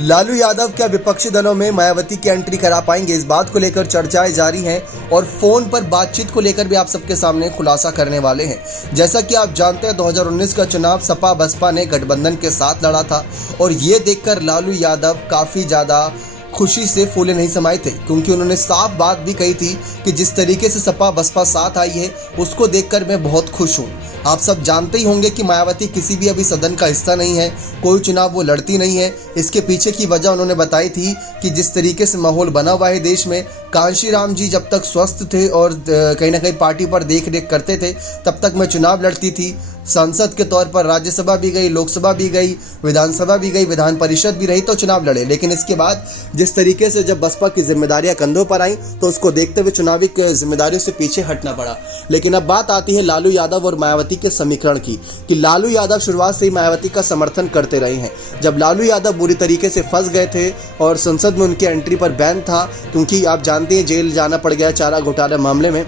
लालू यादव क्या विपक्षी दलों में मायावती की एंट्री करा पाएंगे, इस बात को लेकर चर्चाएं जारी हैं और फोन पर बातचीत को लेकर भी आप सबके सामने खुलासा करने वाले हैं। जैसा कि आप जानते हैं 2019 का चुनाव सपा बसपा ने गठबंधन के साथ लड़ा था और ये देखकर लालू यादव काफ़ी ज़्यादा खुशी से फूले नहीं समाये थे, क्योंकि उन्होंने साफ बात भी कही थी कि जिस तरीके से सपा बसपा साथ आई है उसको देखकर मैं बहुत खुश हूँ। आप सब जानते ही होंगे कि मायावती किसी भी अभी सदन का हिस्सा नहीं है, कोई चुनाव वो लड़ती नहीं है। इसके पीछे की वजह उन्होंने बताई थी कि जिस तरीके से माहौल बना हुआ है देश में, कांशीराम जी जब तक स्वस्थ थे और कहीं ना कहीं पार्टी पर देख रेख करते थे तब तक मैं चुनाव लड़ती थी। सांसद के तौर पर राज्यसभा भी गई, लोकसभा भी गई, विधानसभा भी गई, विधान परिषद भी रही तो चुनाव लड़े। लेकिन इसके बाद जिस तरीके से जब बसपा की जिम्मेदारियां कंधों पर आई तो उसको देखते हुए चुनावी जिम्मेदारियों से पीछे हटना पड़ा। लेकिन अब बात आती है लालू यादव और मायावती के समीकरण की, कि लालू यादव शुरुआत से ही मायावती का समर्थन करते रहे हैं। जब लालू यादव बुरी तरीके से फंस गए थे और संसद में उनकी एंट्री पर बैन था, क्योंकि आप जानते हैं जेल जाना पड़ गया चारा घोटाला मामले में,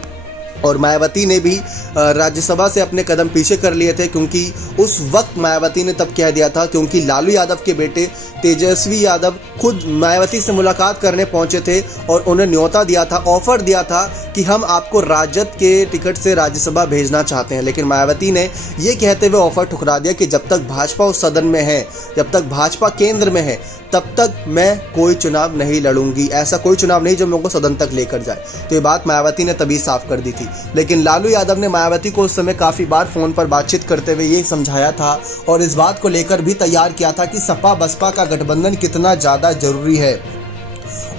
और मायावती ने भी राज्यसभा से अपने कदम पीछे कर लिए थे, क्योंकि उस वक्त मायावती ने तब कह दिया था, क्योंकि लालू यादव के बेटे तेजस्वी यादव खुद मायावती से मुलाकात करने पहुंचे थे और उन्हें न्योता दिया था, ऑफर दिया था कि हम आपको राजद के टिकट से राज्यसभा भेजना चाहते हैं। लेकिन मायावती ने ये कहते हुए ऑफर ठुकरा दिया कि जब तक भाजपा उस सदन में है, जब तक भाजपा केंद्र में है, तब तक मैं कोई चुनाव नहीं लड़ूंगी, ऐसा कोई चुनाव नहीं जो मुझको सदन तक लेकर जाए। तो ये बात मायावती ने तभी साफ कर दी थी। लेकिन लालू यादव ने मायावती को उस समय काफ़ी बार फ़ोन पर बातचीत करते हुए ये समझाया था और इस बात को लेकर भी तैयार किया था कि सपा बसपा का गठबंधन कितना ज़्यादा ज़रूरी है।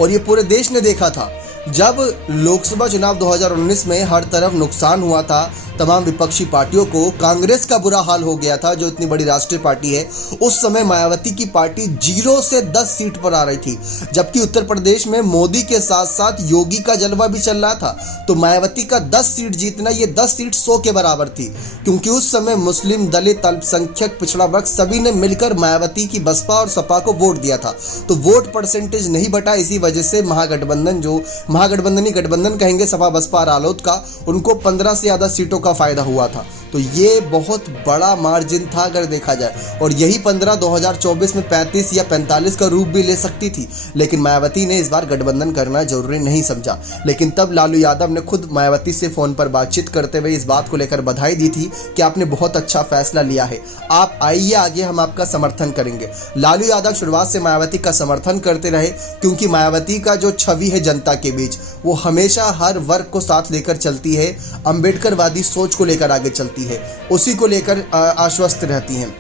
और ये पूरे देश ने देखा था जब लोकसभा चुनाव 2019 में हर तरफ नुकसान हुआ था, तमाम विपक्षी पार्टियों को, कांग्रेस का बुरा हाल हो गया था जो इतनी बड़ी राष्ट्रीय पार्टी है। उस समय मायावती की पार्टी 0 से 10 सीट पर आ रही थी, जबकि उत्तर प्रदेश में मोदी के साथ साथ योगी का जलवा भी चल रहा था। तो मायावती का 10 सीट जीतना, ये 10 सीट 100 के बराबर थी, क्योंकि उस समय मुस्लिम, दलित, अल्पसंख्यक, पिछड़ा वर्ग सभी ने मिलकर मायावती की बसपा और सपा को वोट दिया था। तो वोट परसेंटेज नहीं बटा, इसी वजह से महागठबंधन, जो महागठबंधनी गठबंधन कहेंगे सपा बसपा रालोद का, उनको 15 से ज़्यादा सीटों का फायदा हुआ था। तो ये बहुत बड़ा मार्जिन था अगर देखा जाए, और यही 15 2024 में 35 या 45 का रूप भी ले सकती थी। लेकिन मायावती ने इस बार गठबंधन करना जरूरी नहीं समझा। लेकिन तब लालू यादव ने खुद मायावती से फोन पर बातचीत करते हुए इस बात को लेकर बधाई दी थी कि आपने बहुत अच्छा फैसला लिया है, आप आइए आगे, हम आपका समर्थन करेंगे। लालू यादव शुरुआत से मायावती का समर्थन करते रहे, क्योंकि मायावती का जो छवि है जनता के बीच, वो हमेशा हर वर्ग को साथ लेकर चलती है, अम्बेडकरवादी सोच को लेकर आगे चलती है, उसी को लेकर आश्वस्त रहती हैं।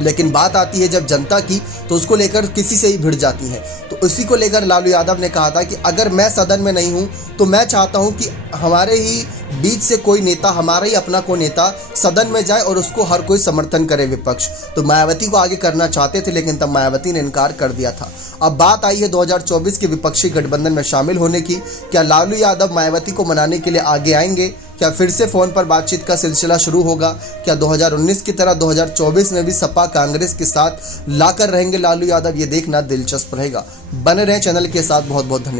लेकिन बात आती है जब जनता की, तो उसको लेकर किसी से ही भिड़ जाती हैं। तो उसी को लेकर लालू यादव ने कहा था कि अगर मैं सदन में नहीं हूं तो मैं चाहता हूं कि हमारे ही बीच से कोई नेता, हमारा ही अपना कोई नेता सदन में जाए और उसको हर कोई समर्थन करे विपक्ष। तो मायावती को आगे करना चाहते थे, लेकिन तब मायावती ने इनकार कर दिया था। अब बात आई है 2024 के विपक्षी गठबंधन में शामिल होने की। क्या लालू यादव मायावती को मनाने के लिए आगे आएंगे? क्या फिर से फ़ोन पर बातचीत का सिलसिला शुरू होगा? क्या 2019 की तरह 2024 में भी सपा कांग्रेस के साथ लाकर रहेंगे लालू यादव? ये देखना दिलचस्प रहेगा। बने रहें चैनल के साथ। बहुत बहुत धन्यवाद।